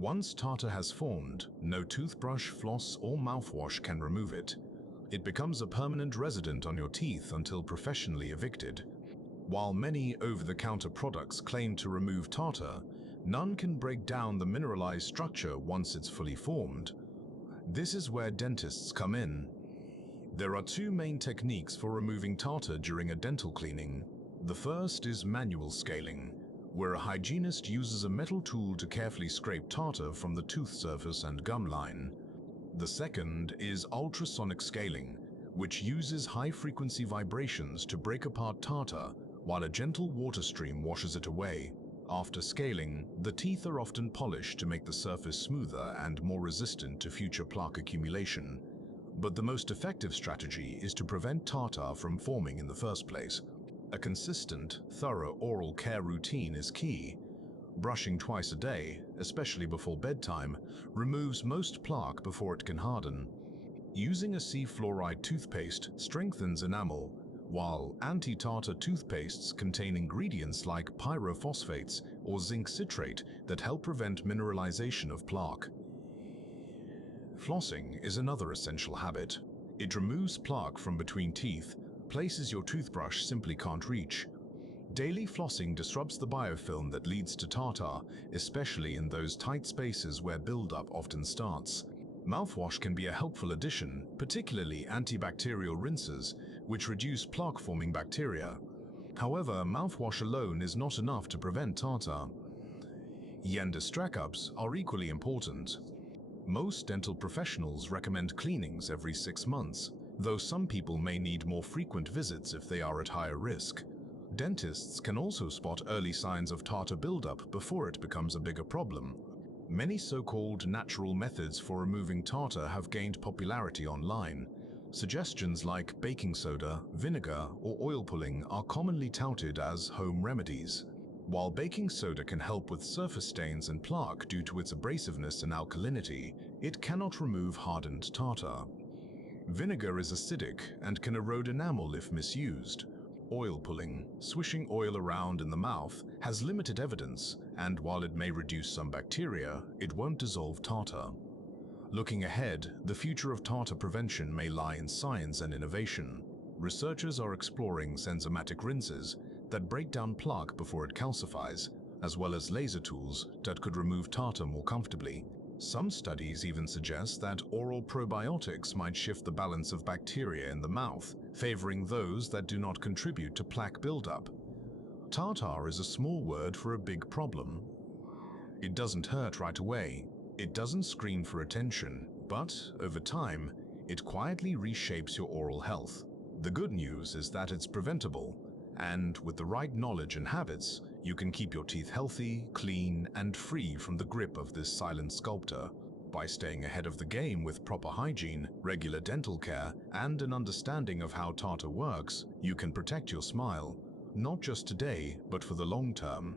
Once tartar has formed, no toothbrush, floss, or mouthwash can remove it. It becomes a permanent resident on your teeth until professionally evicted. While many over-the-counter products claim to remove tartar, none can break down the mineralized structure once it's fully formed. This is where dentists come in. There are two main techniques for removing tartar during a dental cleaning. The first is manual scaling, where a hygienist uses a metal tool to carefully scrape tartar from the tooth surface and gum line. The second is ultrasonic scaling, which uses high-frequency vibrations to break apart tartar while a gentle water stream washes it away. After scaling, the teeth are often polished to make the surface smoother and more resistant to future plaque accumulation. But the most effective strategy is to prevent tartar from forming in the first place. A consistent, thorough oral care routine is key. Brushing twice a day, especially before bedtime, removes most plaque before it can harden. Using a sea fluoride toothpaste strengthens enamel, while anti-tartar toothpastes contain ingredients like pyrophosphates or zinc citrate that help prevent mineralization of plaque. Flossing is another essential habit. It removes plaque from between teeth, places your toothbrush simply can't reach. Daily flossing disrupts the biofilm that leads to tartar, especially in those tight spaces where buildup often starts. Mouthwash can be a helpful addition, particularly antibacterial rinses, which reduce plaque-forming bacteria. However, mouthwash alone is not enough to prevent tartar. Distrackups are equally important. Most dental professionals recommend cleanings every 6 months, though some people may need more frequent visits if they are at higher risk. Dentists can also spot early signs of tartar buildup before it becomes a bigger problem. Many so-called natural methods for removing tartar have gained popularity online. Suggestions like baking soda, vinegar, or oil pulling are commonly touted as home remedies. While baking soda can help with surface stains and plaque due to its abrasiveness and alkalinity, it cannot remove hardened tartar. Vinegar is acidic and can erode enamel if misused. Oil pulling, swishing oil around in the mouth, has limited evidence, and while it may reduce some bacteria, it won't dissolve tartar. Looking ahead, the future of tartar prevention may lie in science and innovation. Researchers are exploring enzymatic rinses that break down plaque before it calcifies, as well as laser tools that could remove tartar more comfortably. Some studies even suggest that oral probiotics might shift the balance of bacteria in the mouth, favoring those that do not contribute to plaque buildup. Tartar is a small word for a big problem. It doesn't hurt right away, it doesn't scream for attention, but over time, it quietly reshapes your oral health. The good news is that it's preventable, and with the right knowledge and habits, you can keep your teeth healthy, clean, and free from the grip of this silent sculptor. By staying ahead of the game with proper hygiene, regular dental care, and an understanding of how tartar works, you can protect your smile, not just today, but for the long term.